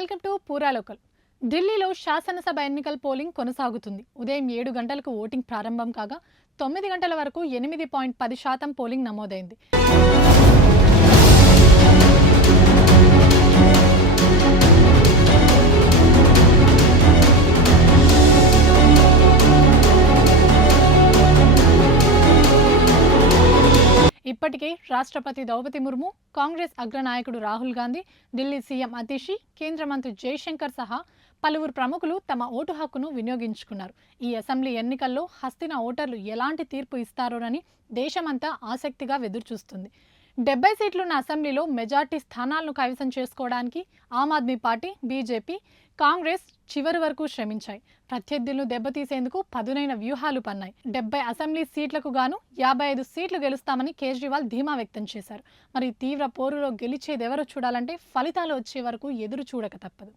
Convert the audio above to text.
Welcome to పూరా local. ఢిల్లీలో శాసనసభ ఎన్నికల పోలింగ్ కొనసాగుతుంది. ఉదయం 7 గంటలకు ఓటింగ్ ప్రారంభం కాగా 9 గంటల వరకు 8.10% పోలింగ్ నమోదైంది. ఇప్పటికే రాష్ట్రపతి ద్రౌపది ముర్ము, కాంగ్రెస్ అగ్రనాయకుడు రాహుల్ గాంధీ, ఢిల్లీ సీఎం అతిషి, కేంద్ర మంత్రి జైశంకర్ సహా పలువురు ప్రముఖులు తమ ఓటు హక్కును వినియోగించుకున్నారు. ఈ అసెంబ్లీ ఎన్నికల్లో హస్తిన ఓటర్లు ఎలాంటి తీర్పు ఇస్తారోనని దేశమంతా ఆసక్తిగా ఎదురుచూస్తుంది. 70 సీట్లున్న అసెంబ్లీలో మెజార్టీ స్థానాలను కైవసం చేసుకోవడానికి ఆమ్ ఆద్మీ పార్టీ, బీజేపీ, కాంగ్రెస్ చివరి వరకు శ్రమించాయి. ప్రత్యర్థులను దెబ్బతీసేందుకు పదునైన వ్యూహాలు పన్నాయి. 70 అసెంబ్లీ సీట్లకు గాను 55 సీట్లు గెలుస్తామని కేజ్రీవాల్ ధీమా వ్యక్తం చేశారు. మరి తీవ్ర పోరులో గెలిచేదెవరో చూడాలంటే ఫలితాలు వచ్చే వరకు ఎదురు చూడక తప్పదు.